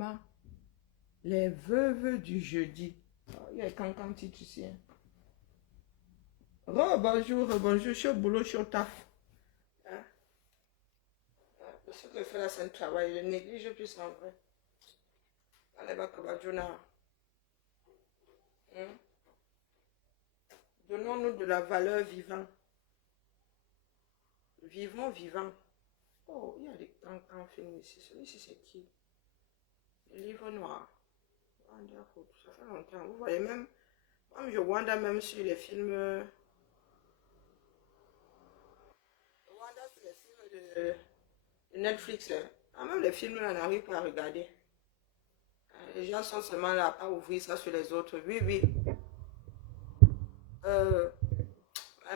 maman. Les veuves du jeudi. Oh, il y a Cancan titre ici. Hein. Oh, bonjour, bonjour. Je suis au boulot, je suis au taf. Hein? Ce que je fais là, c'est un travail. Je néglige plus en vrai. Allez, Bakabadjuna. Hein? Donnons-nous de la valeur vivant. Vivons, vivant. Oh, il y a des cancans films ici. Celui-ci, c'est qui? Le livre noir. Wonderful. Ça fait longtemps. Vous voyez même, je wonder même sur les films. Wonder sur les films de Netflix. Là. Ah, même les films, là, on n'arrive pas à regarder. Les gens sont seulement là à pas ouvrir ça sur les autres. Oui, oui.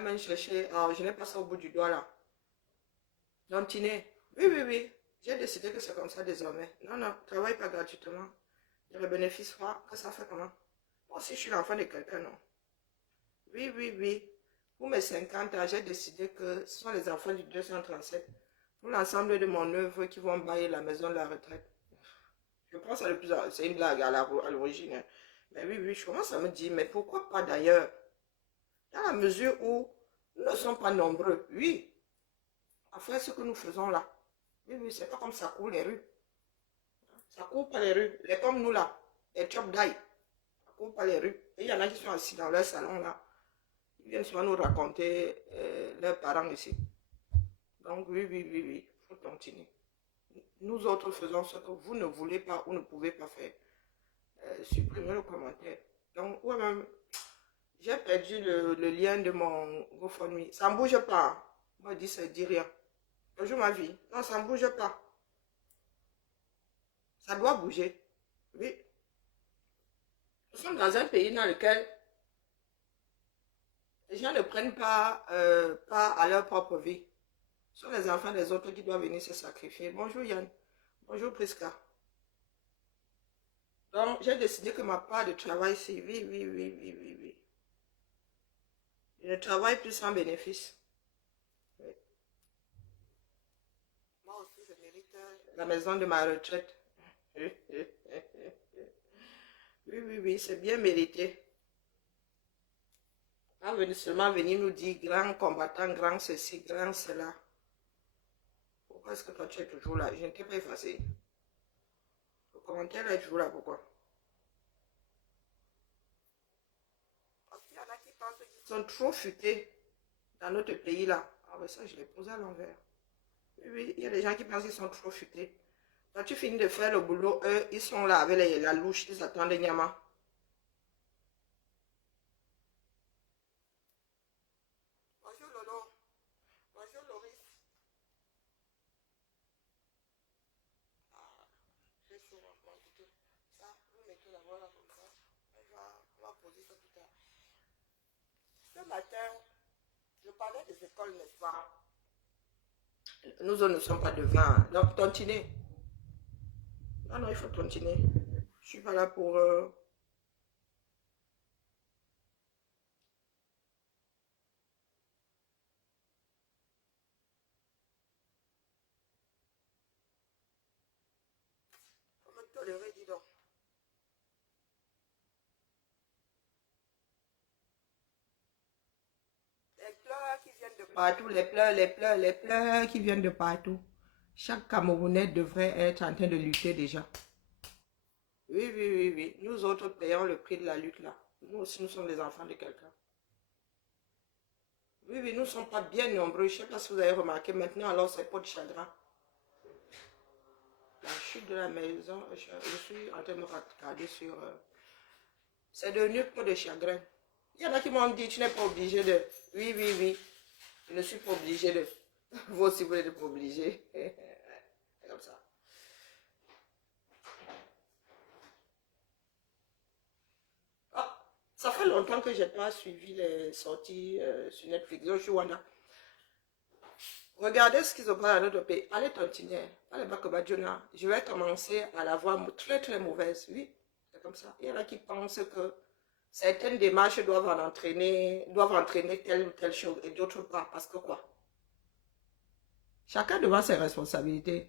Même chercher. Oh, je n'ai pas ça au bout du doigt là. Dantiné. Oui, oui, oui. J'ai décidé que c'est comme ça désormais. Non, non, travaille pas gratuitement. Le bénéfice pas. Que ça fait comment? Moi aussi, je suis l'enfant de quelqu'un, non? Oui, oui, oui. Pour mes 50 ans, j'ai décidé que ce sont les enfants du 237. Pour l'ensemble de mon œuvre qui vont bailler la maison de la retraite. Je pense à le plus. C'est une blague à l'origine. Hein. Mais oui, oui, je commence à me dire, mais pourquoi pas d'ailleurs? Dans la mesure où nous ne sommes pas nombreux, oui, à faire ce que nous faisons là. Oui, oui, c'est pas comme ça court les rues. Ça court pas les rues. Les comme nous là, les chop die. Ça court pas les rues. Et il y en a qui sont assis dans leur salon là. Ils viennent souvent nous raconter leurs parents ici. Donc oui, oui, oui, oui, il faut continuer. Nous autres faisons ce que vous ne voulez pas ou ne pouvez pas faire. Supprimez le commentaire. Donc, ouais, même, j'ai perdu le lien de mon GoFundMe. Ça ne bouge pas. Moi, je dis, ça ne dit rien. Bonjour ma vie. Non, ça ne bouge pas. Ça doit bouger. Oui. Nous sommes dans un pays dans lequel les gens ne prennent pas part à leur propre vie. Ce sont les enfants des autres qui doivent venir se sacrifier. Bonjour Yann. Bonjour Priska. Donc, j'ai décidé que ma part de travail, c'est oui, oui, oui, oui, oui, oui. Je ne travaille plus sans bénéfice. Oui. Moi aussi, je mérite la maison de ma retraite. Oui, oui, oui, c'est bien mérité. Pas seulement venir nous dire grand combattant, grand ceci, grand cela. Pourquoi est-ce que toi tu es toujours là? Je ne t'ai pas effacé. Le commentaire est toujours là, pourquoi? Parce qu'il y en a qui pensent qu'ils sont trop futés dans notre pays là. Ah ben ça, je l'ai posé à l'envers. Oui, oui, il y a des gens qui pensent qu'ils sont trop futés. Quand tu finis de faire le boulot, eux, ils sont là avec la louche, ils attendent les Nyama. Bonjour Lolo. Bonjour Loris. Ah, j'ai chaud maintenant, écoutez. Ça, vous mettez la voix là comme ça. On va poser ça tout à l'heure. Ce matin, je parlais des écoles, n'est-ce pas? Nous autres ne sommes pas devant. Donc, continuez. Non, non, il faut continuer. Je suis pas là pour... me tolérer, dis donc. Les pleurs qui viennent de partout, les pleurs, les pleurs, les pleurs qui viennent de partout. Chaque Camerounais devrait être en train de lutter déjà. Oui, oui, oui, oui. Nous autres payons le prix de la lutte là. Nous aussi, nous sommes des enfants de quelqu'un. Oui, oui, nous ne sommes pas bien nombreux. Je ne sais pas si vous avez remarqué maintenant, alors c'est pas de chagrin. La chute de la maison, je suis en train de me regarder sur... c'est devenu peu de chagrin. Il y en a qui m'ont dit, tu n'es pas obligé de... Oui, oui, oui. Je ne suis pas obligé de... Vous aussi, vous n'êtes pas obligé. C'est comme ça. Ah, ça fait longtemps que je n'ai pas suivi les sorties sur Netflix. Je suis Wanda. Regardez ce qu'ils ont pas dans notre pays. Allez tontiner. Allez Bakabadjona. Je vais commencer à la voir très très mauvaise. Oui, c'est comme ça. Il y en a qui pensent que certaines démarches doivent entraîner telle ou telle chose et d'autres pas. Parce que quoi? Chacun devant ses responsabilités.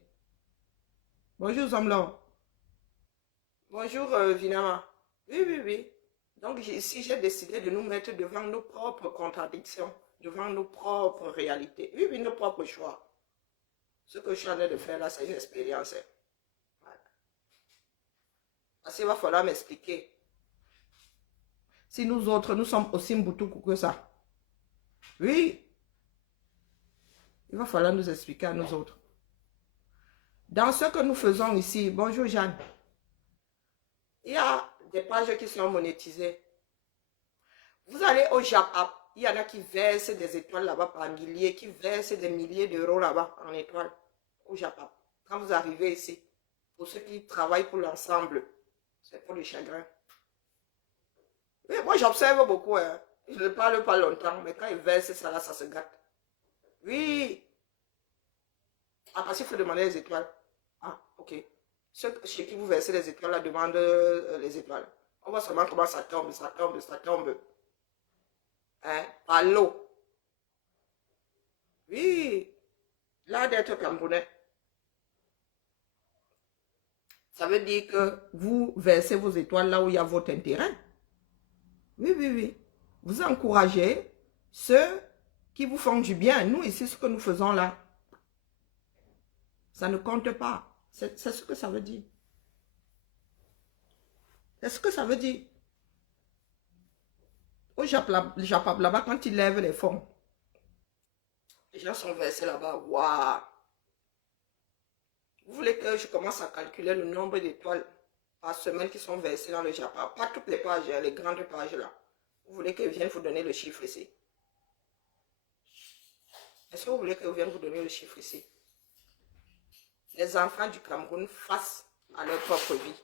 Bonjour Zomlon. Bonjour, Vinama. Oui, oui, oui. Donc, ici, j'ai décidé de nous mettre devant nos propres contradictions, devant nos propres réalités. Oui, oui, nos propres choix. Ce que je suis en train de faire là, c'est une expérience. Hein. Voilà. Parce qu'il va falloir m'expliquer. Si nous autres, nous sommes aussi mboutou que ça. Oui, il va falloir nous expliquer à nous autres. Dans ce que nous faisons ici, bonjour Jeanne, il y a des pages qui sont monétisées. Vous allez au Japon, il y en a qui versent des étoiles là-bas par milliers, qui versent des milliers d'euros là-bas en étoiles au Japon. Quand vous arrivez ici, pour ceux qui travaillent pour l'ensemble, c'est pour le chagrin. Oui, moi j'observe beaucoup, hein. Je ne parle pas longtemps, mais quand ils versent ça là, ça se gâte. Oui. Ah, parce qu'il faut demander les étoiles. Ah, ok. Ceux chez qui vous versez les étoiles, là, demandent les étoiles. On voit seulement comment ça tombe, ça tombe, ça tombe. Hein? Par l'eau. Oui. Là, d'être Camerounais. Ça veut dire que vous versez vos étoiles là où il y a votre intérêt. Oui, oui, oui. Vous encouragez ceux qui vous font du bien. Nous, ici, ce que nous faisons là, ça ne compte pas. C'est ce que ça veut dire. C'est ce que ça veut dire. Au Japon, là-bas, quand ils lèvent les fonds, les gens sont versés là-bas. Waouh! Vous voulez que je commence à calculer le nombre d'étoiles par semaine qui sont versées dans le Japon? Pas toutes les pages, les grandes pages là. Vous voulez que je vienne vous donner le chiffre ici? Est-ce que vous voulez que je vienne vous donner le chiffre ici? Les enfants du Cameroun face à leur propre vie.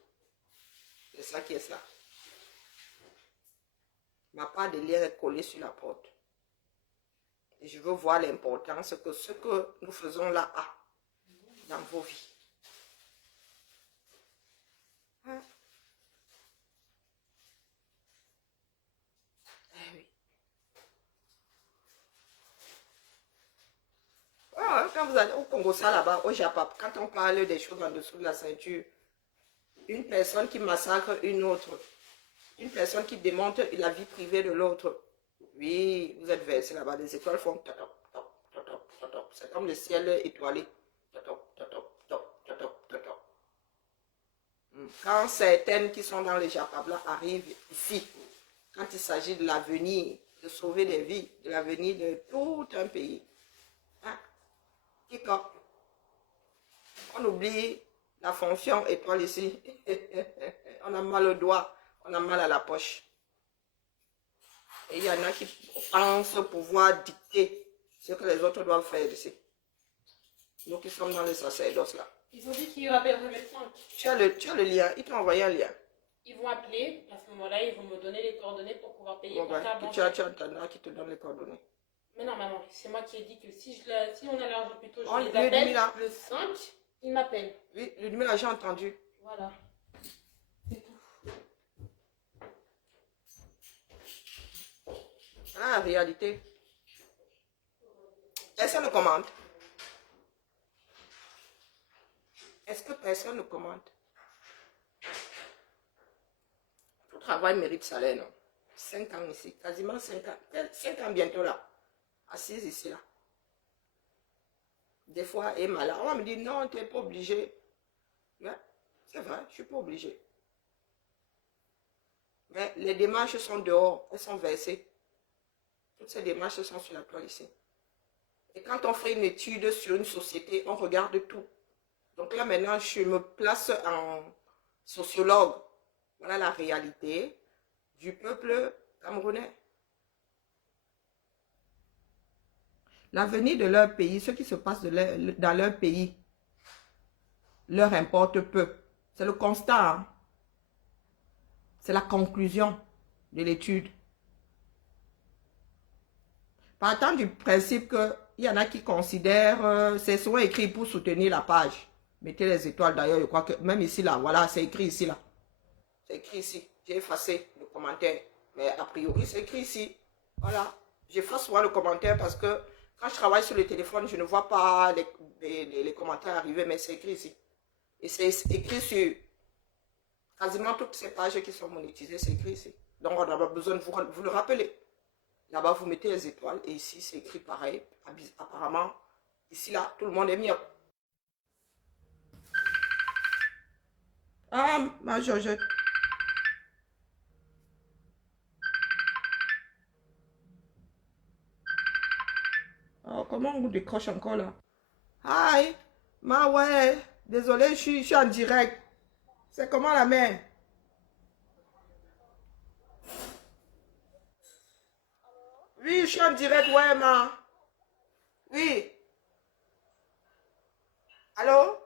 C'est ça qui est ça. Ma part de lire est collée sur la porte. Et je veux voir l'importance que ce que nous faisons là a dans vos vies. Hein? Eh oui. Oh, quand vous allez au Congo, ça là-bas, au Japon, quand on parle des choses en dessous de la ceinture, une personne qui massacre une autre, une personne qui démonte la vie privée de l'autre. Oui, vous êtes versé là-bas, les étoiles font top, top, top, top, top, top. C'est comme le ciel étoilé. Top, top, top, top, top, top, top. Quand certaines qui sont dans les Japon arrivent ici, quand il s'agit de l'avenir, de sauver des vies, de l'avenir de tout un pays, hein? On oublie la fonction étoile ici. On a mal au doigt, on a mal à la poche. Et il y en a qui pensent pouvoir dicter ce que les autres doivent faire ici. Nous qui sommes dans les sacerdoces là. Ils ont dit qu'ils rappelleraient le médecin. Tu as le lien, ils t'ont envoyé un lien. Ils vont appeler, à ce moment-là, ils vont me donner les coordonnées pour pouvoir payer Bon, pour ben, ça. tu entendras qui te donne les coordonnées. Mais non, maman, c'est moi qui ai dit que si on a l'argent plutôt, je Oh, les appelle, là. le 5, ils m'appellent. Oui, le numéro, j'ai entendu. Voilà. C'est tout. Ah, la réalité. Personne ne commente. Est-ce que personne ne commente? Tout travail mérite salaire, non? 5 ans ici, quasiment 5 ans. 5 ans bientôt là. Assise ici là. Des fois, elle est malade. On va me dire, non, tu n'es pas obligé. Ouais, c'est vrai, je ne suis pas obligé. Mais les démarches sont dehors, elles sont versées. Toutes ces démarches sont sur la toile ici. Et quand on fait une étude sur une société, on regarde tout. Donc là maintenant, je me place en sociologue. Voilà la réalité du peuple camerounais. L'avenir de leur pays, ce qui se passe dans leur pays, leur importe peu. C'est le constat. Hein? C'est la conclusion de l'étude. Partant du principe qu'il y en a qui considèrent, c'est souvent écrit pour soutenir la page. Mettez les étoiles d'ailleurs, je crois que même ici, là, voilà, c'est écrit ici, là. C'est écrit ici. J'ai effacé le commentaire. Mais a priori, c'est écrit ici. Voilà. J'efface souvent le commentaire parce que quand je travaille sur le téléphone, je ne vois pas les commentaires arriver, mais c'est écrit ici. Et c'est écrit sur Quasiment toutes ces pages qui sont monétisées, c'est écrit ici. Donc, on n'a pas besoin de vous le rappeler. Là-bas, vous mettez les étoiles. Et ici, c'est écrit pareil. Apparemment, ici, là, tout le monde est mieux. Ah, ma Georgette. Oh, comment on décroche encore là? Hi, ma ouais. Désolé, je suis en direct. C'est comment la mère? Oui, je suis en direct, ouais, ma. Oui. Allô?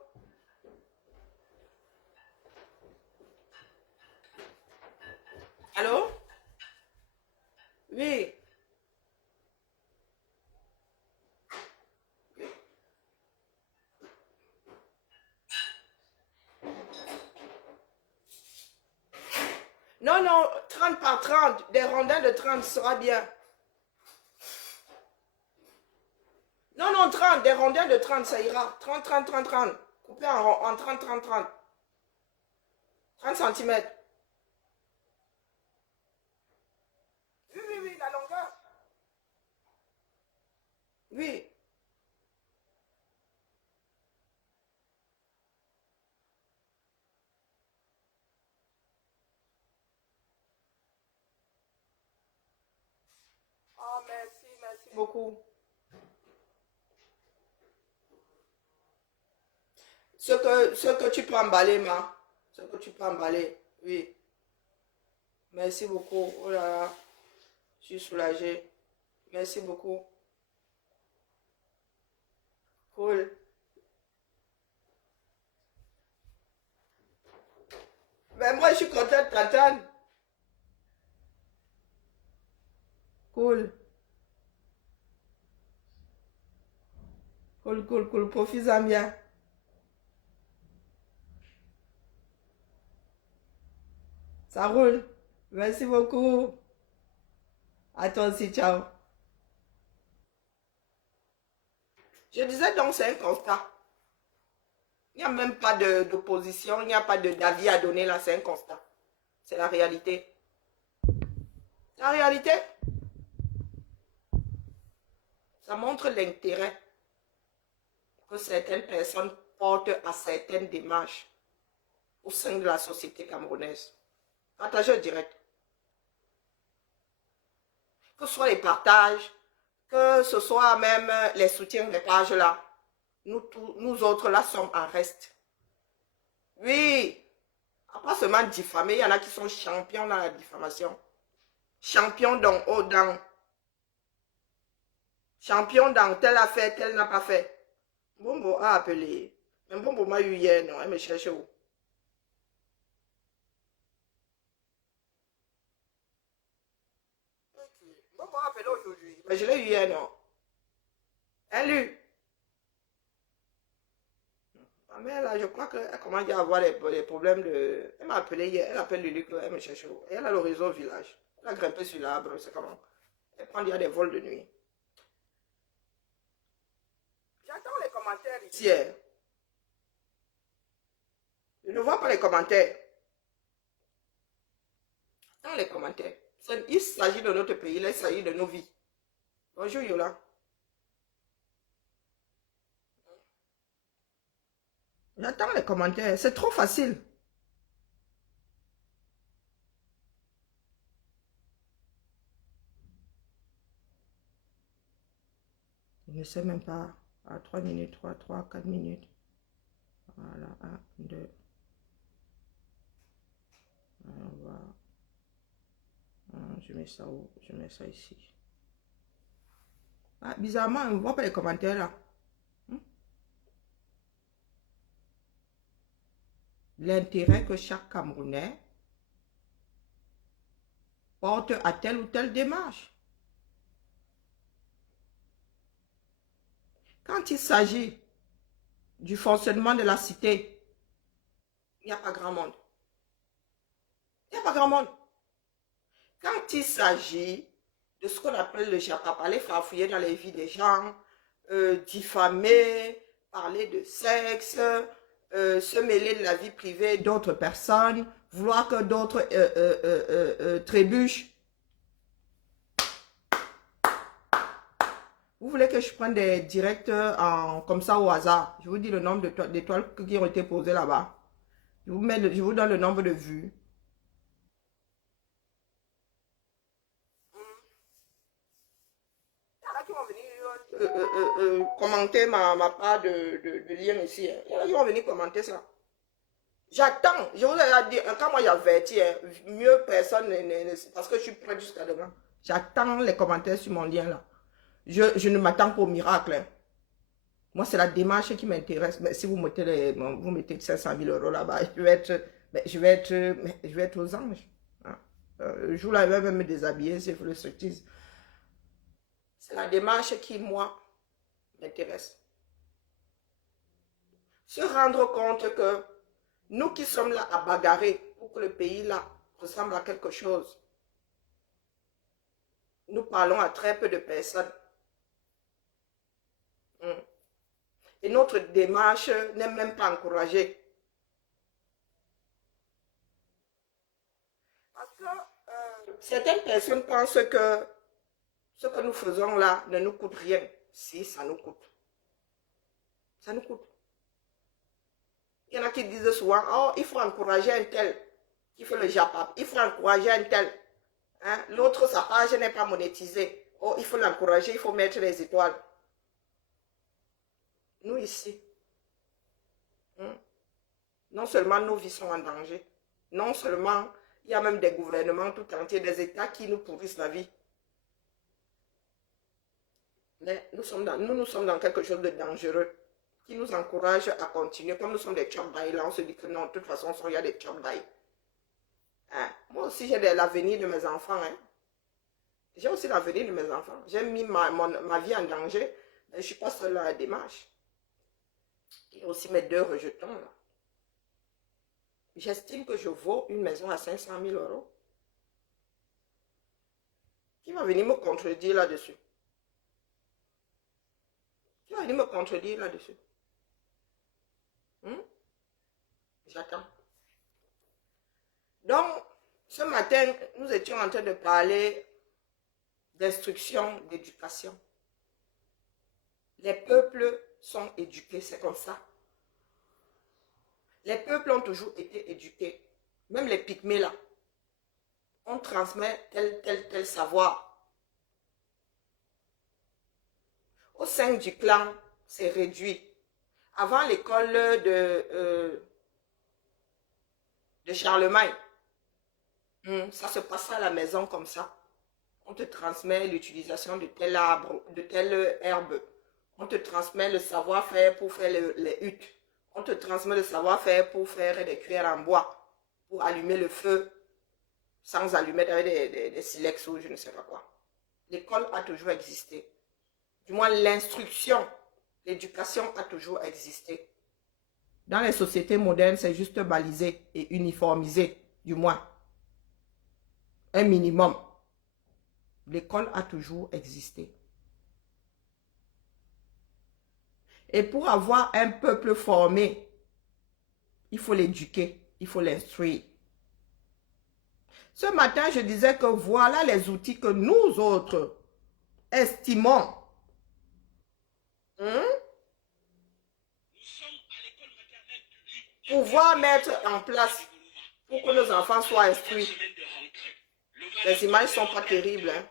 Allô? Oui. Non, non, 30 par 30. Des rondins de 30 sera bien. Non, non, 30. Des rondins de 30, ça ira. 30, 30, 30, 30. Coupé en 30, 30, 30. 30 centimètres. Oui, oui, oui, la longueur. Oui. Oh, merci, merci beaucoup. Ce que tu peux emballer, ma. Ce que tu peux emballer. Oui. Merci beaucoup. Oh là là. Je suis soulagée. Merci beaucoup. Cool. Mais moi, je suis contente de t'entendre. Cool. Cool, cool, cool. Profite-en bien. Ça roule. Merci beaucoup. À toi aussi, ciao. Je disais donc, c'est un constat. Il n'y a même pas d'opposition, il n'y a pas d'avis à donner là, c'est un constat. C'est la réalité. La réalité, ça montre l'intérêt que certaines personnes portent à certaines démarches au sein de la société camerounaise. Partagez direct. Que ce soit les partages, que ce soit même les soutiens des pages là. Nous autres là sommes en reste. Oui, pas seulement diffamer, il y en a qui sont champions dans la diffamation. Champions champion dans tel a fait, tel n'a pas fait. Bombo a appelé. Mais Bombo m'a eu hier, non, elle me cherche où? Bombo a appelé aujourd'hui. Mais je l'ai eu hier, non. Elle eu. Ma mère, là, je crois qu'elle commence à avoir des problèmes de... Elle m'a appelé hier, elle appelle Lulu, elle me cherche où? Et elle a le réseau au village. Elle a grimpé sur l'arbre, c'est comment? Elle prend déjà des vols de nuit. J'attends les commentaires ici. Je ne vois pas les commentaires. Dans les commentaires. Il s'agit de notre pays, il s'agit de nos vies. Bonjour Yola. J'attends les commentaires, c'est trop facile. Je ne sais même pas. À 3 minutes, 3, 4 minutes. Voilà, 1, 2. Je mets ça où? Je mets ça ici. Ah, bizarrement, on ne voit pas les commentaires là. L'intérêt que chaque Camerounais porte à telle ou telle démarche. Quand il s'agit du fonctionnement de la cité, il n'y a pas grand monde. Il n'y a pas grand monde. Quand il s'agit de ce qu'on appelle le japap, aller farfouiller dans les vies des gens, diffamer, parler de sexe, se mêler de la vie privée d'autres personnes, vouloir que d'autres trébuchent. Vous voulez que je prenne des directs comme ça au hasard? Je vous dis le nombre d'étoiles qui ont été posées là-bas. Je vous donne le nombre de vues. Il y en a qui vont venir commenter ma part de lien ici. Il y en a qui vont venir commenter ça. J'attends. Je vous ai dit, quand moi j'avertis, mieux personne parce que je suis prête jusqu'à demain. J'attends les commentaires sur mon lien là. Je ne m'attends qu'au miracle. Hein. Moi, c'est la démarche qui m'intéresse. Mais si vous mettez 500 000 euros là-bas, je vais être aux anges. Hein. Le jour là, il va même me déshabiller si je le striptease. C'est la démarche qui, moi, m'intéresse. Se rendre compte que nous qui sommes là à bagarrer pour que le pays là ressemble à quelque chose, nous parlons à très peu de personnes. Et notre démarche n'est même pas encouragée. Parce que certaines personnes pensent que ce que nous faisons là ne nous coûte rien. Si, ça nous coûte. Ça nous coûte. Il y en a qui disent souvent, oh, il faut encourager un tel qui fait le japap. Il faut encourager un tel. Hein? L'autre, sa page n'est pas monétisée. Oh, il faut l'encourager, il faut mettre les étoiles. Nous ici, non seulement nos vies sont en danger, non seulement il y a même des gouvernements tout entiers, des États qui nous pourrissent la vie. Mais nous sommes dans quelque chose de dangereux qui nous encourage à continuer. Comme nous sommes des chokdaïs, là, on se dit que non, de toute façon, il y a des chokdaïs. Hein? Moi aussi, j'ai l'avenir de mes enfants. Hein? J'ai aussi l'avenir de mes enfants. J'ai mis ma vie en danger, mais je ne suis pas seule à la démarche. Il y a aussi mes 2 rejetons. Là. J'estime que je vaux une maison à 500 000 euros. Qui va venir me contredire là-dessus? Qui va venir me contredire là-dessus? J'attends. Donc, ce matin, nous étions en train de parler d'instruction, d'éducation. Les peuples sont éduqués, c'est comme ça. Les peuples ont toujours été éduqués. Même les pygmées là. On transmet tel savoir. Au sein du clan, c'est réduit. Avant l'école de Charlemagne, ça se passait à la maison comme ça. On te transmet l'utilisation de tel arbre, de telle herbe. On te transmet le savoir-faire pour faire les huttes. On te transmet le savoir-faire pour faire des cuillères en bois, pour allumer le feu, sans allumette avec des silex ou je ne sais pas quoi. L'école a toujours existé. Du moins, l'instruction, l'éducation a toujours existé. Dans les sociétés modernes, c'est juste balisé et uniformisé, du moins. Un minimum. L'école a toujours existé. Et pour avoir un peuple formé, il faut l'éduquer, il faut l'instruire. Ce matin, je disais que voilà les outils que nous autres estimons. Pouvoir mettre en place pour que nos enfants soient instruits. Les images ne sont pas terribles. Hein?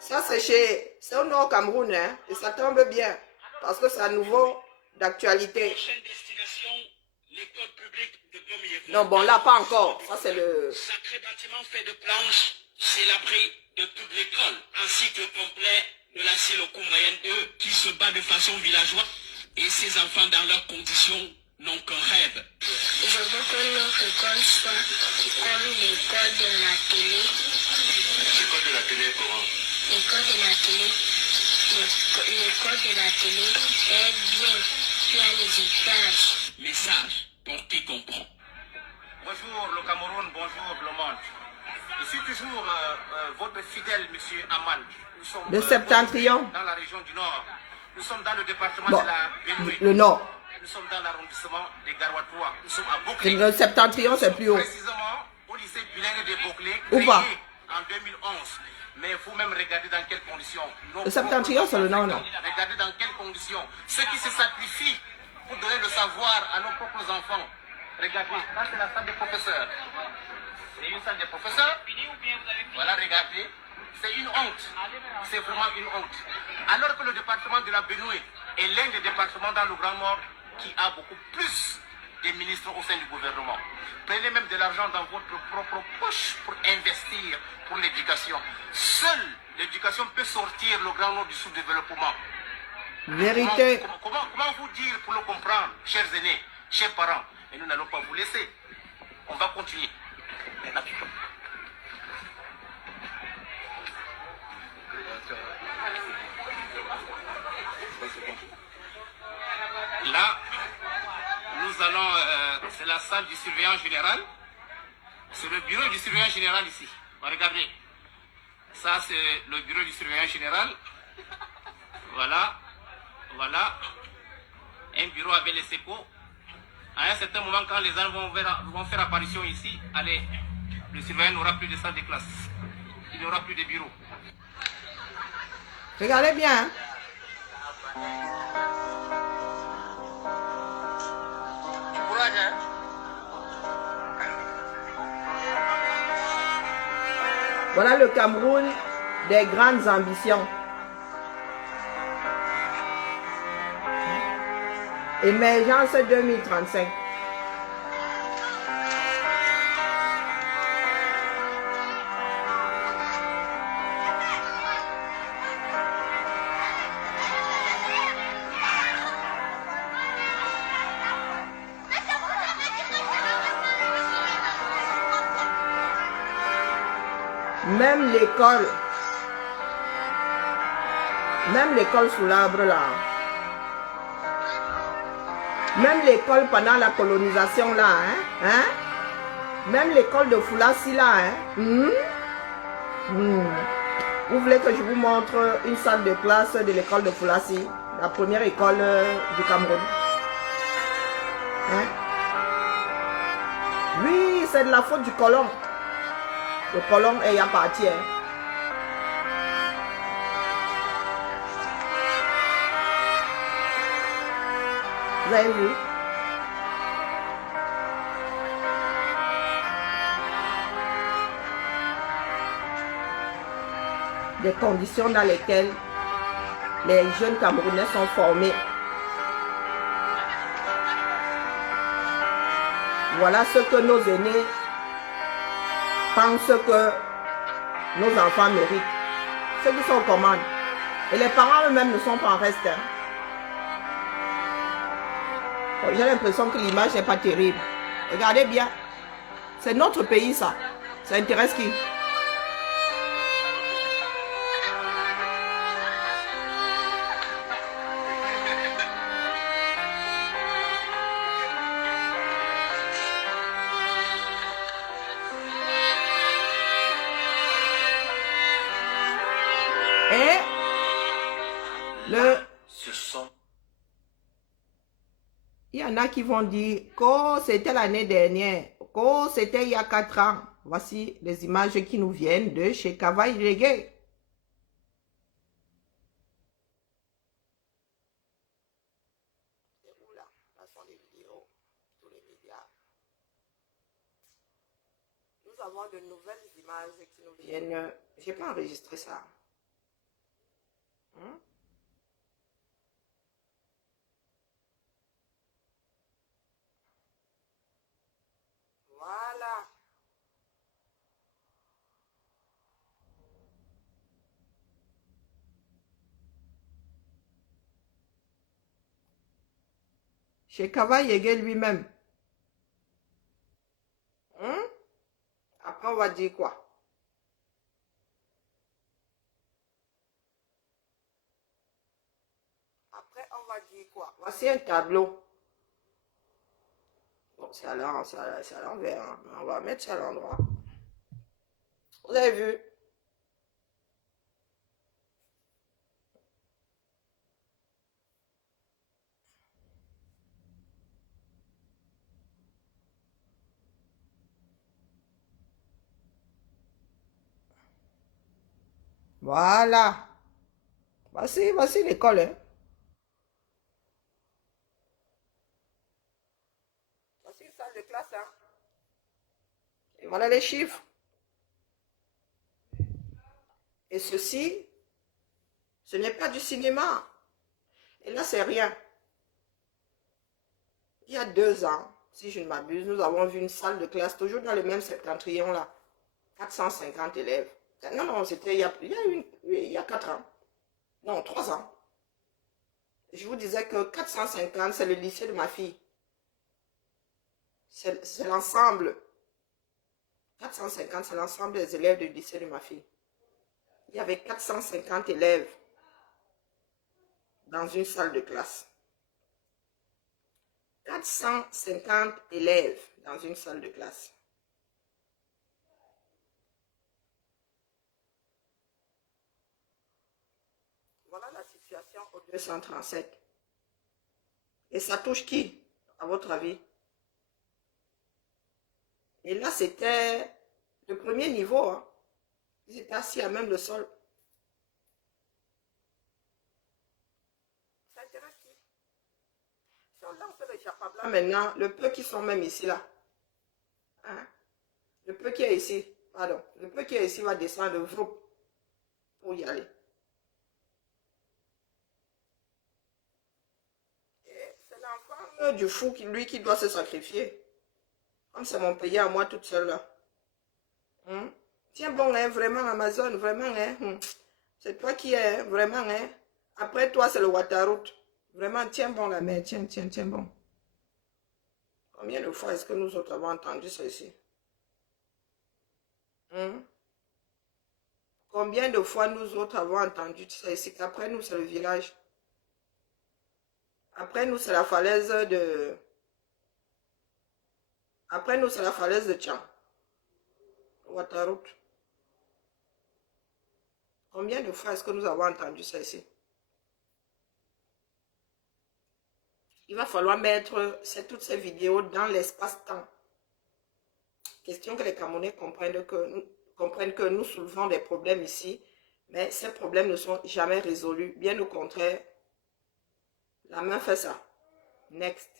Ça, c'est au nord Cameroun, hein? Et ça tombe bien, parce que c'est à nouveau d'actualité. Non, bon, là, pas encore. Ça, c'est le... Sacré bâtiment fait de planches, c'est l'abri de toute l'école, ainsi que complet de la Siloko moyenne 2, qui se bat de façon villageoise, et ses enfants, dans leurs conditions, n'ont qu'un rêve. Je veux que notre école soit comme l'école de la télé. L'école de la télé, comment? L'école de la télé. L'école de la télé est bien. Il y a les étages. Message pour qui comprend. Bonjour le Cameroun, bonjour le monde. Je suis toujours votre fidèle monsieur Aman. Nous sommes Le Septentrion. dans la région du Nord. Nous sommes dans le département Bon, de la Benue. le Nord. Nous sommes dans l'arrondissement des Garoua. Nous sommes à Boclé. Le Septentrion, c'est plus haut. Précisément au lycée bilingue de Boclé, Ou pas? créé en 2011. Mais il faut même regarder dans quelles conditions. Le Septentrion, c'est le Nord, non? Regardez dans quelles conditions. Ceux qui se sacrifient pour donner le savoir à nos propres enfants. Regardez, là c'est la salle des professeurs. C'est une salle des professeurs. Voilà, regardez. C'est une honte. C'est vraiment une honte. Alors que le département de la Benue est l'un des départements dans le Grand Nord qui a beaucoup plus de ministres au sein du gouvernement. Prenez même de l'argent dans votre propre poche pour investir pour l'éducation. Seule l'éducation peut sortir le Grand Nord du sous-développement. Vérité. Comment vous dire pour le comprendre, chers aînés, chers parents? Et nous n'allons pas vous laisser. On va continuer. Là, nous allons, c'est la salle du surveillant général. C'est le bureau du surveillant général ici. Regardez. Ça, c'est le bureau du surveillant général. Voilà. Voilà. Un bureau avec les sécos. À un certain moment, quand les gens vont faire apparition ici, allez, le surveillant n'aura plus de salle de classe. Il n'aura plus de bureau. Regardez bien. Hein? Courage, hein? Voilà le Cameroun des grandes ambitions. Émergence 2035. Même l'école sous l'arbre là. Même l'école pendant la colonisation là, hein? Même l'école de Foulassi là, hein? Vous voulez que je vous montre une salle de classe de l'école de Foulassi, la première école du Cameroun? Hein? Oui, c'est de la faute du colon. Le colon est parti, hein? Vous avez vu? Des conditions dans lesquelles les jeunes Camerounais sont formés. Voilà ce que nos aînés pensent que nos enfants méritent. Ceux qui sont aux commandes. Et les parents eux-mêmes ne sont pas en reste. Hein. J'ai l'impression que l'image n'est pas terrible. Regardez bien. C'est notre pays, ça. Ça intéresse qui? Et il y en a qui vont dire que c'était l'année dernière, que c'était il y a 4 ans. Voici les images qui nous viennent de chez Kavaï Reggae. C'est où là? Là sont les vidéos, tous les médias. Nous avons de nouvelles images qui nous viennent. Je n'ai pas enregistré ça. Voilà. Chez Kava Yege lui-même. Après, on va dire quoi? Après, on va dire quoi? Voici un tableau. Bon, c'est à l'envers. Hein. On va mettre ça à l'endroit. Vous avez vu? Voilà. Voici l'école. Hein. Voici une salle de classe. Hein. Et voilà les chiffres. Et ceci, ce n'est pas du cinéma. Et là, c'est rien. Il y a 2 ans, si je ne m'abuse, nous avons vu une salle de classe, toujours dans le même septentrion là. 450 élèves. Non, non, c'était il y a 4 ans. Non, 3 ans. Je vous disais que 450, c'est le lycée de ma fille. C'est l'ensemble. 450, c'est l'ensemble des élèves du lycée de ma fille. Il y avait 450 élèves dans une salle de classe. 450 élèves dans une salle de classe. Voilà la situation au 237. Et ça touche qui, à votre avis? Et là, c'était le premier niveau. Hein. Ils étaient assis à même le sol. Ça intéresse qui? Si on lance le chapabla maintenant, le peu qui sont même ici, là. Hein? Le peu qui est ici, pardon. Le peu qui est ici va descendre pour y aller. C'est l'enfant du fou, lui, qui doit se sacrifier. Comme c'est mon pays à moi toute seule là. Tiens bon, hein, vraiment Amazon, vraiment, hein. C'est toi qui es, vraiment, hein. Après toi, c'est le Waterroute. Vraiment, tiens bon la mère, tiens bon. Combien de fois est-ce que nous autres avons entendu ça ici? Combien de fois nous autres avons entendu ça ici? Qu'après nous, c'est le village. Après nous, c'est la falaise de... Après nous, c'est la falaise de Tchang. Waterroute. Combien de fois est-ce que nous avons entendu ça ici? Il va falloir mettre toutes ces vidéos dans l'espace-temps. Question que les Camerounais comprennent que nous soulevons des problèmes ici, mais ces problèmes ne sont jamais résolus. Bien au contraire, la main fait ça. Next.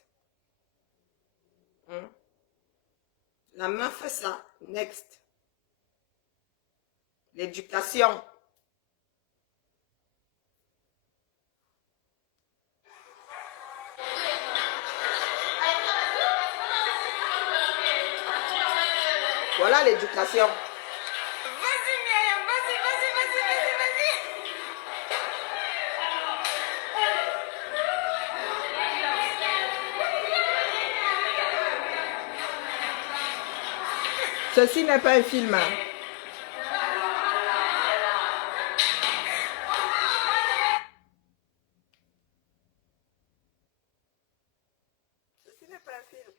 La main fait ça. Next. L'éducation. Voilà l'éducation. Vas-y, Myriam, vas-y. Ceci n'est pas un film. Hein. Ceci n'est pas un film.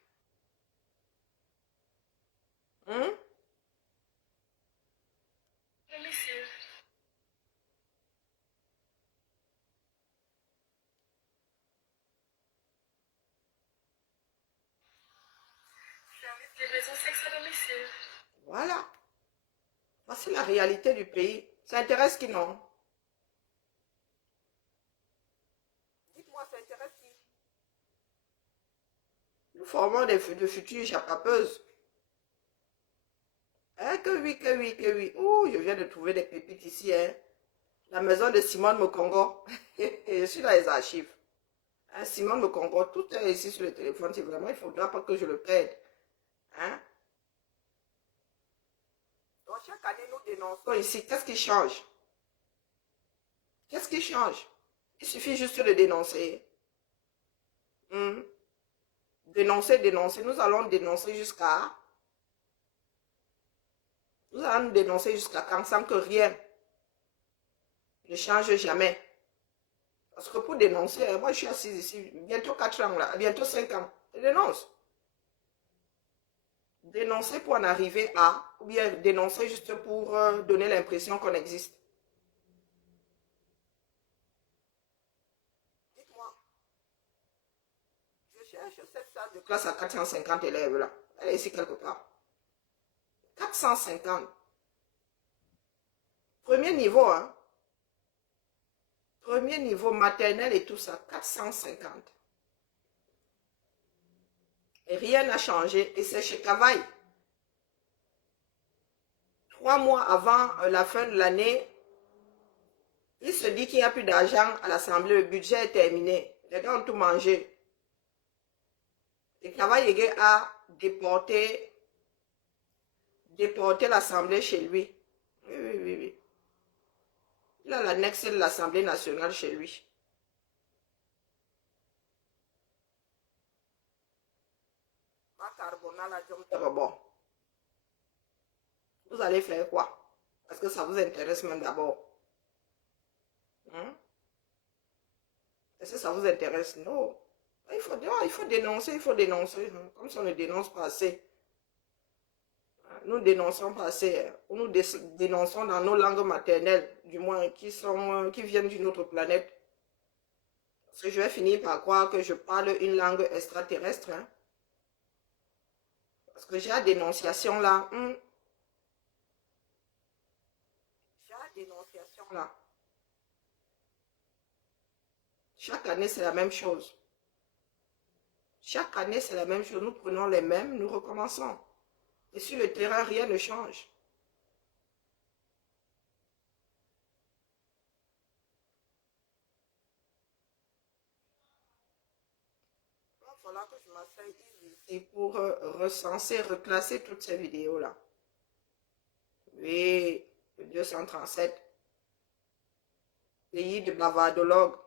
Voilà. Voici la réalité du pays. Ça intéresse qui, non? Dites-moi, ça intéresse qui? Nous formons de futures chapapeuses. Que oui. Oh, je viens de trouver des pépites ici, hein. La maison de Simone Mokongo. Je suis dans les archives. Hein, Simone Mokongo, tout est ici sur le téléphone. Si vraiment, il ne faudra pas que je le perde. Hein? Donc, chaque année, nous dénonçons ici. Qu'est-ce qui change? Qu'est-ce qui change? Il suffit juste de dénoncer. Dénoncer. Nous allons dénoncer jusqu'à... Nous allons nous dénoncer jusqu'à quand, sans que rien ne change jamais. Parce que pour dénoncer, moi je suis assise ici, bientôt 4 ans là, bientôt 5 ans. Je dénonce. Dénoncer pour en arriver à, ou bien dénoncer juste pour donner l'impression qu'on existe. Dites-moi, je cherche cette salle de classe à 450 élèves là. Elle est ici quelque part. 450. Premier niveau, hein. Premier niveau maternel et tout ça, 450. Et rien n'a changé. Et c'est chez Cavaille. 3 mois avant la fin de l'année, il se dit qu'il n'y a plus d'argent à l'Assemblée. Le budget est terminé. Les gars ont tout mangé. Et Cavaille a déporté l'Assemblée chez lui. Oui, oui, oui, oui. Il a l'annexe de l'Assemblée nationale chez lui. Bon. Vous allez faire quoi? Parce que ça vous intéresse même d'abord. Hein? Est-ce que ça vous intéresse? Non. Il faut dénoncer, il faut dénoncer. Comme si on ne dénonce pas assez. Nous dénonçons pas assez. Nous dénonçons dans nos langues maternelles, du moins, qui viennent d'une autre planète. Parce que je vais finir par croire que je parle une langue extraterrestre. Hein? Parce que j'ai la dénonciation là. J'ai la dénonciation là. Chaque année, c'est la même chose. Chaque année, c'est la même chose. Nous prenons les mêmes, nous recommençons. Et sur le terrain, rien ne change. Il va falloir que je m'asseye ici pour recenser, reclasser toutes ces vidéos-là. Oui, le 237. Pays de bavardologues.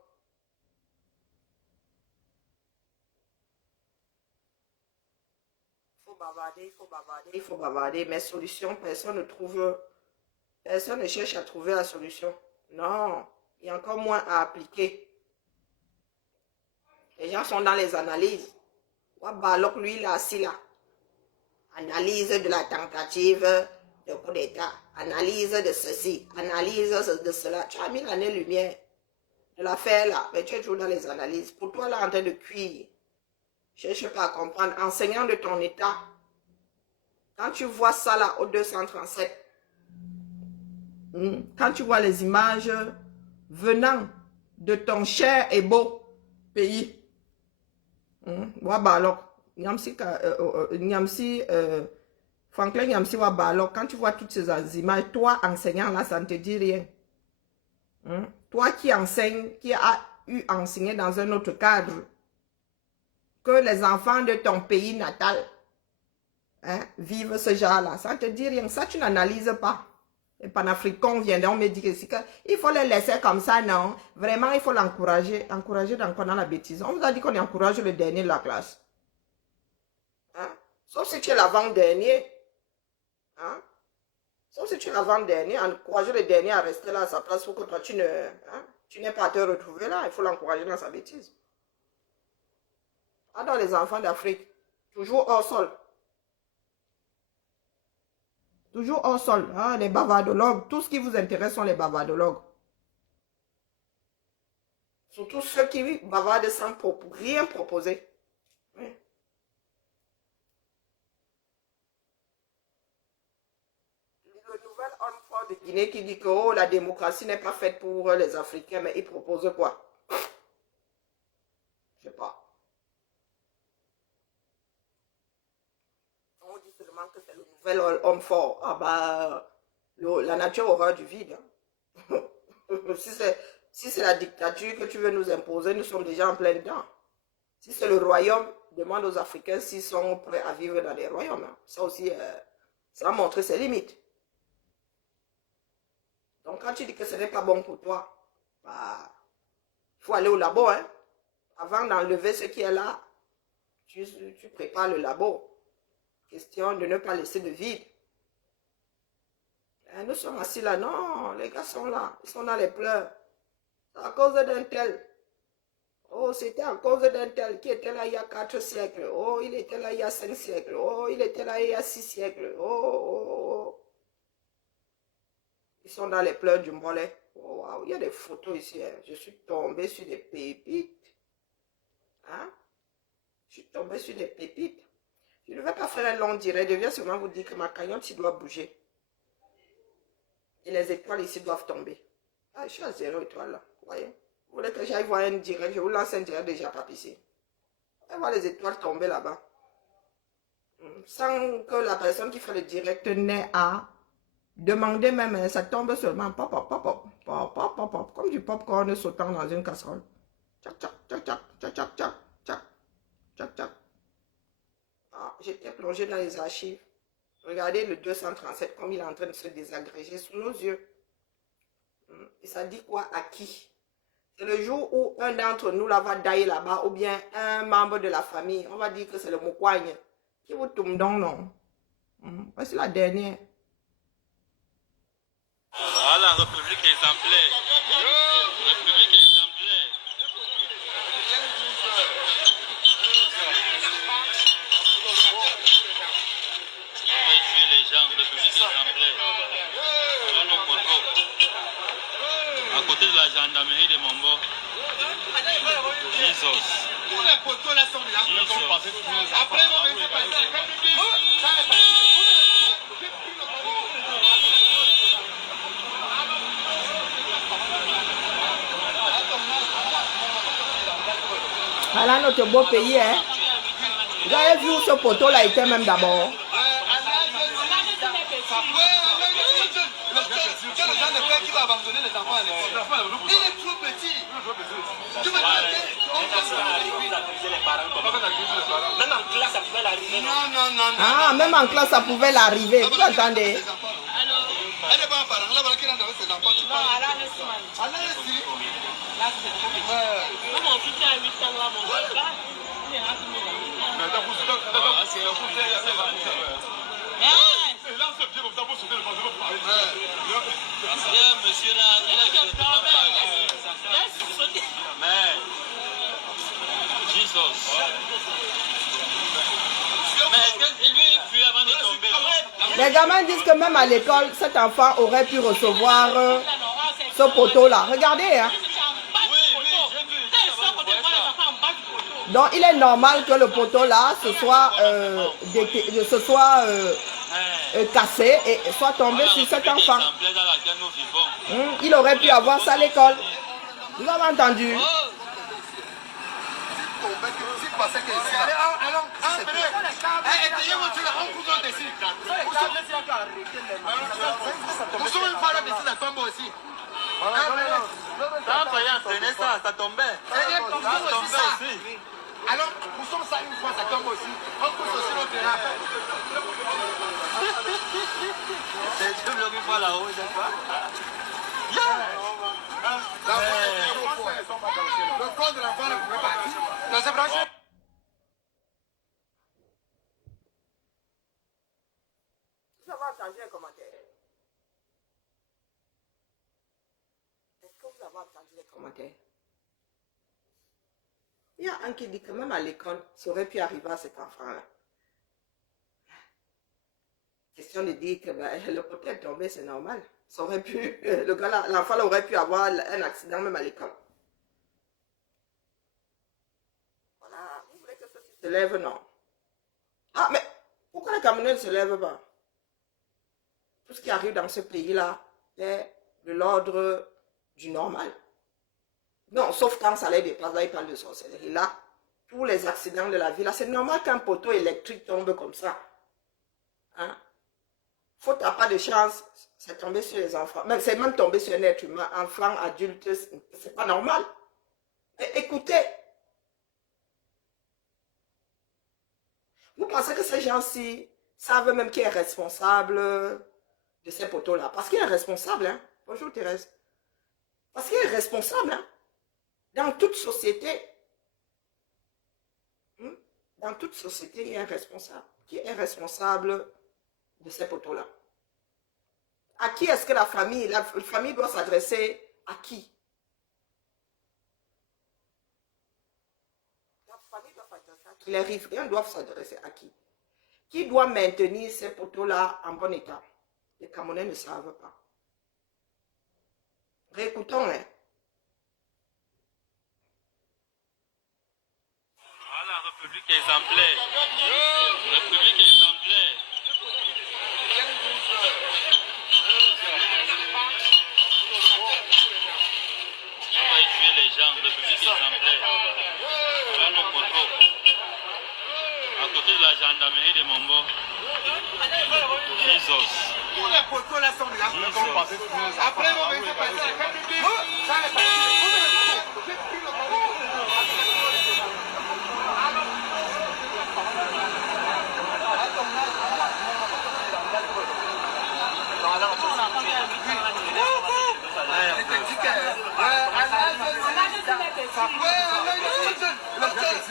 Il faut bavarder, mais solution, personne ne cherche à trouver la solution. Non, il y a encore moins à appliquer. Les gens sont dans les analyses. Wabalok, lui, il est assis là. Analyse de la tentative de coup d'État. Analyse de ceci. Analyse de cela. Tu as mis l'année-lumière de l'affaire là, mais tu es toujours dans les analyses. Pour toi, là, en train de cuire. Cherche pas à comprendre. Enseignant de ton État. Quand tu vois ça là au 237, quand tu vois les images venant de ton cher et beau pays, Franklin Nyamsi Wabalok, quand tu vois toutes ces images, toi enseignant là, ça ne te dit rien. Toi qui enseignes, qui as eu enseigné dans un autre cadre, que les enfants de ton pays natal vivent ce genre-là. Ça ne te dit rien. Ça, tu n'analyses pas. Les panafricains viendront me dire qu'il faut les laisser comme ça, non. Vraiment, il faut l'encourager. Encourager dans la bêtise. On vous a dit qu'on encourage le dernier de la classe. Sauf si tu es l'avant-dernier. Sauf si tu es l'avant-dernier. Encourager le dernier à rester là à sa place pour que toi, tu n'aies pas à te retrouver là. Il faut l'encourager dans sa bêtise. Dans les enfants d'Afrique, toujours hors sol. Toujours hors sol. Les bavardologues. Tout ce qui vous intéresse sont les bavardologues. Surtout ceux qui bavardent sans rien proposer. Le nouvel homme fort de Guinée qui dit que la démocratie n'est pas faite pour les Africains, mais il propose quoi? Je sais pas. On dit seulement que c'est le nouvel homme fort. La nature aura du vide. Si c'est la dictature que tu veux nous imposer, nous sommes déjà en plein dedans. Si c'est le royaume, demande aux Africains s'ils sont prêts à vivre dans les royaumes. Ça aussi, ça va montrer ses limites. Donc quand tu dis que ce n'est pas bon pour toi, il faut aller au labo. Avant d'enlever ce qui est là, tu prépares le labo. Question de ne pas laisser de vide. Nous sommes assis là. Non, les gars sont là. Ils sont dans les pleurs. C'est à cause d'un tel. Oh, c'était à cause d'un tel qui était là il y a 4 siècles. Oh, il était là il y a 5 siècles. Oh, il était là il y a 6 siècles. Oh, oh, oh. Ils sont dans les pleurs du mollet. Oh, wow. Il y a des photos ici. Hein. Je suis tombée sur des pépites. Hein? Je suis tombée sur des pépites. Je ne vais pas faire un long direct. Je viens seulement vous dire que ma cagnotte ici doit bouger. Et les étoiles ici doivent tomber. Ah, je suis à 0 étoile là. Vous voyez? Vous voulez que j'aille voir un direct? Je vous lance un direct déjà pas ici. On va voir les étoiles tomber là-bas. Sans que la personne qui fait le direct n'ait à demander même. Hein, ça tombe seulement. Pop, pop, pop, pop, pop, pop, pop, pop, comme du popcorn sautant dans une casserole. Tchac, tchac, tchac, tchac, tchac, tchac, tchac, tchac, tchac, tchac. Ah, j'étais plongé dans les archives. Regardez le 237 comme il est en train de se désagréger sous nos yeux. Et ça dit quoi à qui? C'est le jour où un d'entre nous là va dailler là-bas ou bien un membre de la famille. On va dire que c'est le Mokwagne qui vous tombe dans non. Voici la dernière. Voilà, République exemplaire. République exemplaire. On va tuer les gens, République exemplaire. Voilà nos poteaux. À côté de la gendarmerie de Mombo. Jesus. Tous les poteaux là sont là. Après, on va laisser passer. Voilà notre beau pays. Hein. Vous avez vu où ce poteau là était même d'abord. Qui va abandonner les enfants à l'école. Il est trop petit. Tu veux même en classe, ça pouvait l'arriver. Non. Ah, même en classe, ça pouvait l'arriver. Vous entendez? Elle n'est pas un parent. Là, voilà qu'elle est avec ses enfants. Tu parles. Allah est ici. Mon fils a 8 ans là, mon fils là. Monsieur là, il a mais Jesus. Mais est-ce qu'il lui fuit avant de tomber? Les gamins disent que même à l'école, cet enfant aurait pu recevoir ce poteau-là. Regardez, hein. Donc, il est normal que le poteau-là se soit, cassé et soit tombé sur cet enfant. Il aurait pu avoir ça à l'école. Vous avez entendu? Ça tombait. Alors, poussons ça une fois, ça tombe aussi. On pousse aussi l'autre terrain. C'est tout le fois là-haut, n'est-ce pas? Le corps de l'enfant ne pouvait pas. Dans ces branches. Vous avez entendu un commentaire? Est-ce que vous avez entendu les commentaires? Il y a un qui dit que même à l'école, ça aurait pu arriver à cet enfant-là. Question de dire que le poteau est tombé, c'est normal. Ça aurait pu, l'enfant aurait pu avoir un accident même à l'école. Voilà, vous voulez que ça se lève, non? Ah, mais pourquoi les Camerounais ne se lèvent pas? Tout ce qui arrive dans ce pays-là est de l'ordre du normal. Non, sauf quand ça les dépasse, là, il parle de sorcellerie. Là, tous les accidents de la vie, là, c'est normal qu'un poteau électrique tombe comme ça. Hein? Faute à pas de chance, c'est tombé sur les enfants. Même, c'est même tombé sur un être humain, enfant, adulte, c'est pas normal. Mais écoutez, vous pensez que ces gens-ci savent même qui est responsable de ces poteaux-là? Parce qu'il est responsable, hein? Bonjour Thérèse. Parce qu'il est responsable, hein? Dans toute société, il y a un responsable. Qui est responsable de ces poteaux-là? À qui est-ce que la famille doit s'adresser à qui? Les riverains doivent s'adresser à qui? Qui doit maintenir ces poteaux-là en bon état? Les Camerounais ne savent pas. Réécoutons, hein. Voilà, République exemplaire. République exemplaire. On va y tuer les gens, République exemplaire. Voilà nos poteaux. À côté de la gendarmerie de Mombo. Jesus. Tous les poteaux là sont là. Après, ils vont venir passer à la carte publique. Ça, les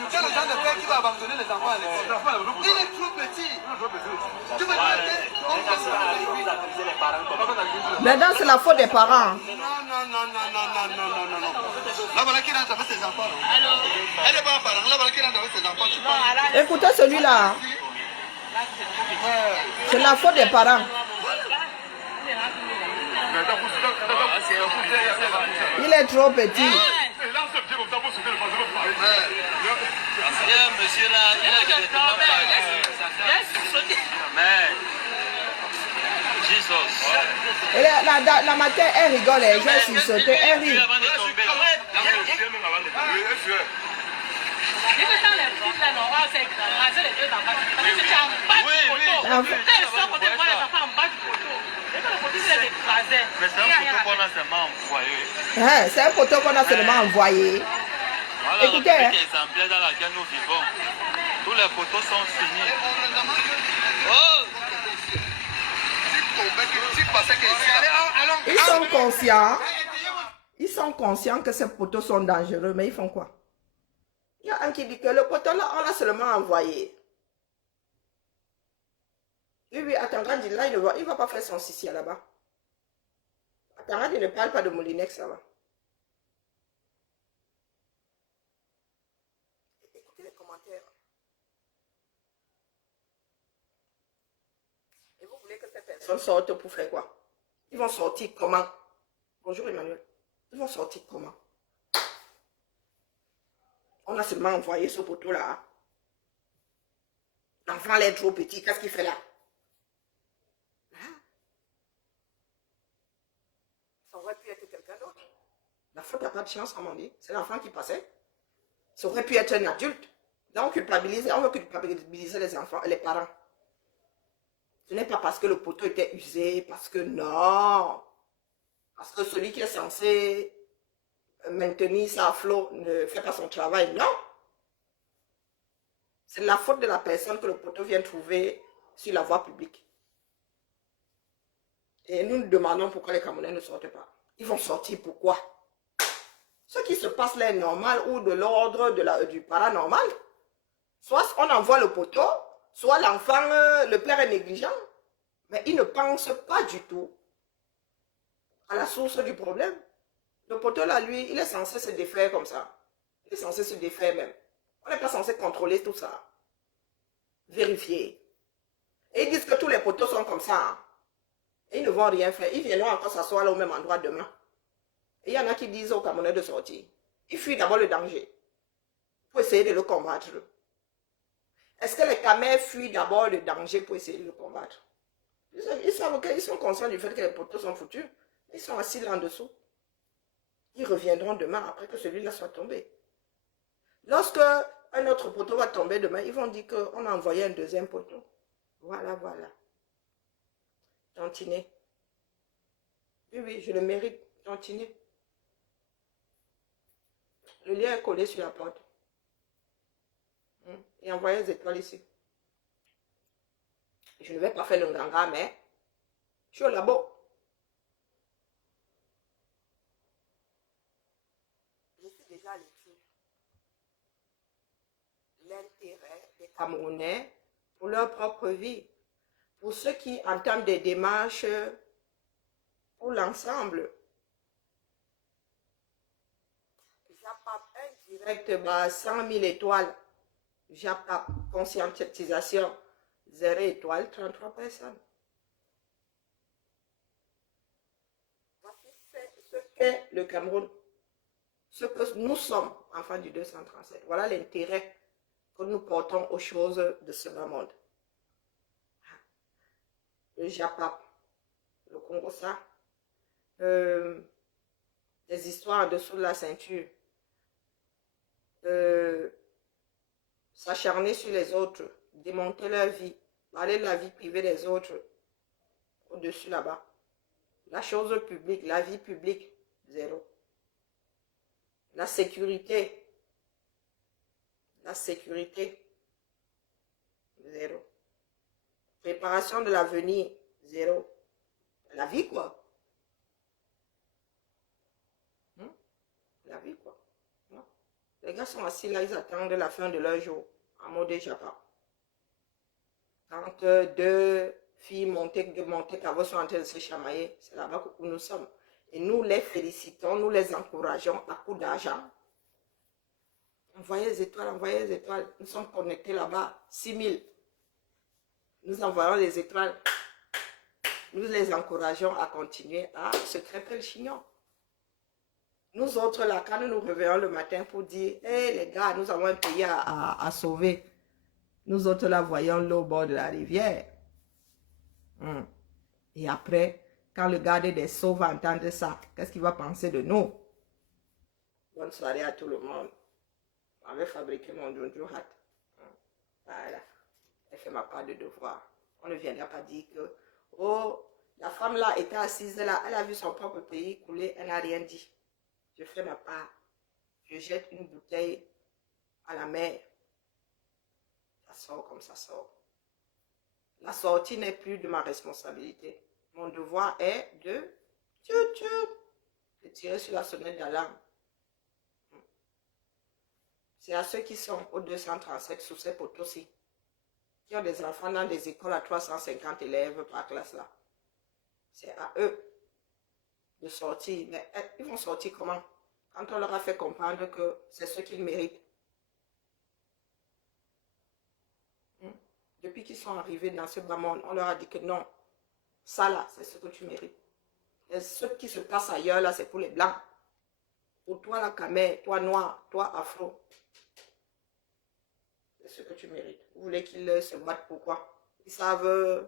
c'est le genre de père qui va abandonner les enfants à l'école. Il est trop petit. Tu veux Maintenant, c'est la faute des parents. Non. Là, voilà qu'il rentre avec ses enfants. Elle est pas un parent. Là, voilà qu'il rentre avec ses enfants. Tu parles. Écoutez celui-là. C'est la faute des parents. Il est trop petit. Monsieur là, il a directement parlé. Mais, Jesus. Et la matin, elle rigole, elle j'ai sursauté, elle rit. Mais c'est un photo qu'on a seulement envoyé. Hein, c'est un poteau qu'on a seulement envoyé. Voilà, Écoutez, la hein. République exemplaire dans laquelle nous vivons. Tous les photos sont finis. Ils sont conscients que ces poteaux sont dangereux, mais ils font quoi? Il y a un qui dit que le poteau là, on l'a seulement envoyé. Oui, attends, quand il là, il ne va pas faire son sissi là-bas. Attends, il ne parle pas de Moulinex là-bas. Écoutez les commentaires. Et vous voulez que ces personnes sortent pour faire quoi? Ils vont sortir comment? Bonjour Emmanuel. Ils vont sortir comment? On a seulement envoyé ce poteau-là. L'enfant est trop petit. Qu'est-ce qu'il fait là? Ça aurait pu être quelqu'un d'autre. La faute n'a pas de chance, comme on dit. C'est l'enfant qui passait. Ça aurait pu être un adulte. Là, on veut culpabiliser les enfants, les parents. Ce n'est pas parce que le poteau était usé, parce que non. Parce que celui qui est censé maintenir ça à flot ne fait pas son travail, non. C'est la faute de la personne que le poteau vient trouver sur la voie publique. Et nous nous demandons pourquoi les Camerounais ne sortent pas. Ils vont sortir pourquoi? Ce qui se passe là est normal ou de l'ordre du paranormal. Soit on envoie le poteau, soit l'enfant, le père est négligent. Mais il ne pense pas du tout à la source du problème. Le poteau là, lui, il est censé se défaire comme ça. Il est censé se défaire même. On n'est pas censé contrôler tout ça. Vérifier. Et ils disent que tous les poteaux sont comme ça. Hein. Et ils ne vont rien faire. Ils viendront encore s'asseoir là au même endroit demain. Et il y en a qui disent aux Camerounais de sortir. Ils fuient d'abord le danger. Pour essayer de le combattre. Est-ce que les Camers fuient d'abord le danger pour essayer de le combattre? Ils sont conscients du fait que les poteaux sont foutus. Ils sont assis là en dessous. Ils reviendront demain après que celui-là soit tombé. Lorsque un autre poteau va tomber demain, ils vont dire qu'on a envoyé un deuxième poteau. Voilà. Tantinet. Oui, je le mérite. Tantinet. Le lien est collé sur la porte. Et envoyez les étoiles ici. Je ne vais pas faire le nganga, mais je suis au labo. Je suis déjà à l'étude. L'intérêt des Camerounais pour leur propre vie. Pour ceux qui entament des démarches pour l'ensemble. J'appelle un direct 100 000 étoiles. JAPAP, conscientisation, 0 étoile, 33 personnes. Voici ce qu'est le Cameroun. Ce que nous sommes, enfants du 237. Voilà l'intérêt que nous portons aux choses de ce bas monde. Le JAPAP, le Congo-Ça, les histoires en dessous de la ceinture, s'acharner sur les autres, démonter leur vie, parler de la vie privée des autres, au-dessus là-bas. La chose publique, la vie publique, 0. La sécurité, 0. Préparation de l'avenir, 0. La vie, quoi. La vie, quoi. Non. Les gars sont assis là, ils attendent la fin de leur jour, en mode Japa. Quand deux filles montées carreaux sont en train de se chamailler, c'est là-bas où nous sommes. Et nous les félicitons, nous les encourageons à coup d'argent. Envoyez les étoiles, Nous sommes connectés là-bas, 6000. Nous envoyons les étoiles. Nous les encourageons à continuer à se crêper le chignon. Nous autres là, quand nous nous réveillons le matin pour dire, hé les gars, nous avons un pays à sauver. Nous autres là, voyons l'eau au bord de la rivière. Et après, quand le garde des Sceaux va entendre ça, qu'est-ce qu'il va penser de nous? Bonne soirée à tout le monde. On avait fabriqué mon Jojo Hat. Voilà. Elle fait ma part de devoir. On ne viendra pas dire que, oh, la femme là était assise là, elle a vu son propre pays couler, elle n'a rien dit. Je fais ma part. Je jette une bouteille à la mer. Ça sort comme ça sort. La sortie n'est plus de ma responsabilité. Mon devoir est de tirer sur la sonnette d'alarme. C'est à ceux qui sont au 237 sous ces poteaux-ci, qui ont des enfants dans des écoles à 350 élèves par classe là. C'est à eux de sortir. Mais ils vont sortir comment? Quand on leur a fait comprendre que c'est ce qu'ils méritent. Depuis qu'ils sont arrivés dans ce bas monde, on leur a dit que non, ça là, c'est ce que tu mérites. Et ce qui se passe ailleurs là, c'est pour les blancs. Pour toi la camé, toi noir, toi afro. C'est ce que tu mérites. Vous voulez qu'ils se battent pourquoi? Ils savent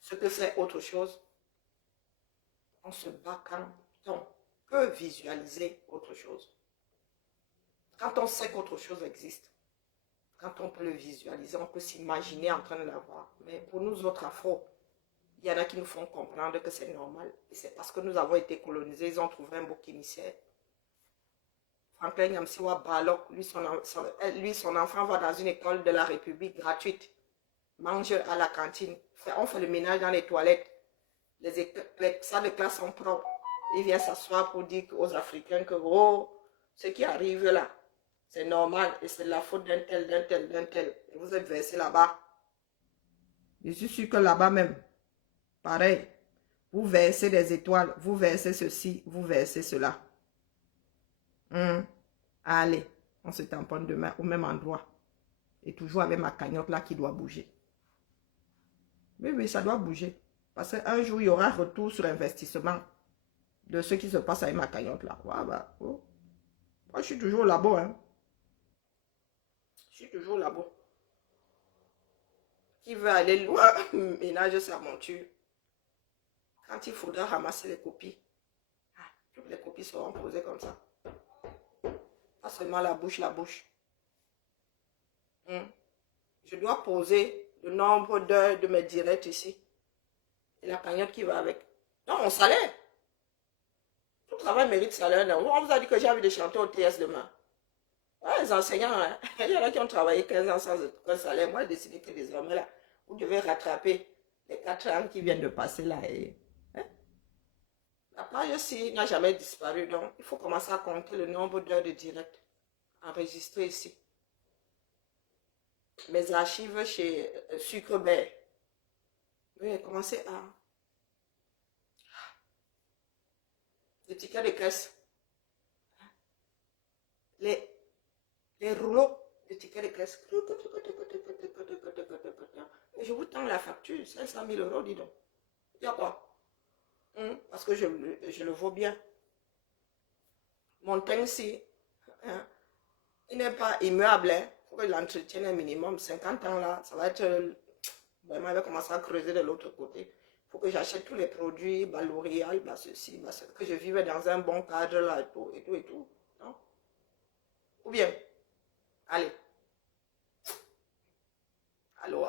ce que c'est autre chose. On se bat quand on peut visualiser autre chose. Quand on sait qu'autre chose existe. Quand on peut le visualiser, on peut s'imaginer en train de l'avoir. Mais pour nous autres afro, il y en a qui nous font comprendre que c'est normal. Et c'est parce que nous avons été colonisés, ils ont trouvé un bouc émissaire. Franklin Yamsiwa Balok, lui son enfant va dans une école de la République gratuite. Mange à la cantine. On fait le ménage dans les toilettes. Les salles de classe sont propres. Il vient s'asseoir pour dire aux Africains que oh, ce qui arrive là, c'est normal et c'est la faute d'un tel. Et vous êtes versé là-bas. Je suis sûr que là-bas même, pareil, vous versez des étoiles, vous versez ceci, vous versez cela. Allez, on se tamponne demain au même endroit. Et toujours avec ma cagnotte là qui doit bouger. Oui, ça doit bouger. Parce qu'un jour, il y aura retour sur investissement de ce qui se passe avec ma cagnotte là. Ouais, bah, oh. Moi, je suis toujours là-bas. Hein. Je suis toujours là-bas. Qui veut aller loin, ménage sa monture. Quand il faudra ramasser les copies, toutes les copies seront posées comme ça. Pas seulement la bouche. Je dois poser le nombre d'heures de mes directs ici. Et la cagnotte qui va avec. Non, mon salaire. Tout travail mérite salaire. Non. On vous a dit que j'ai envie de chanter au TS demain. Ouais, les enseignants, hein. Il y en a qui ont travaillé 15 ans sans aucun salaire. Moi, j'ai décidé que désormais, là, vous devez rattraper les 4 ans qui viennent de passer là. Et, hein? La page aussi n'a jamais disparu. Donc, il faut commencer à compter le nombre d'heures de direct enregistrées ici. Mes archives chez Sucre Bear. Oui, commencez à... Les tickets de caisse. Les rouleaux le ticket de caisse. Et je vous tends la facture, 500 000 euros, dis donc. Il y a quoi? Parce que je le vaux bien. Mon Tengsi, hein, il n'est pas immuable. Il faut que l'entretien un minimum. 50 ans là, ça va être... Vraiment, il va commencer à creuser de l'autre côté. Il faut que j'achète tous les produits, bah, L'Oréal, bah, ceci, bah, que je vive dans un bon cadre là, et tout, et tout, et tout. Non? Ou bien, allez. Allô?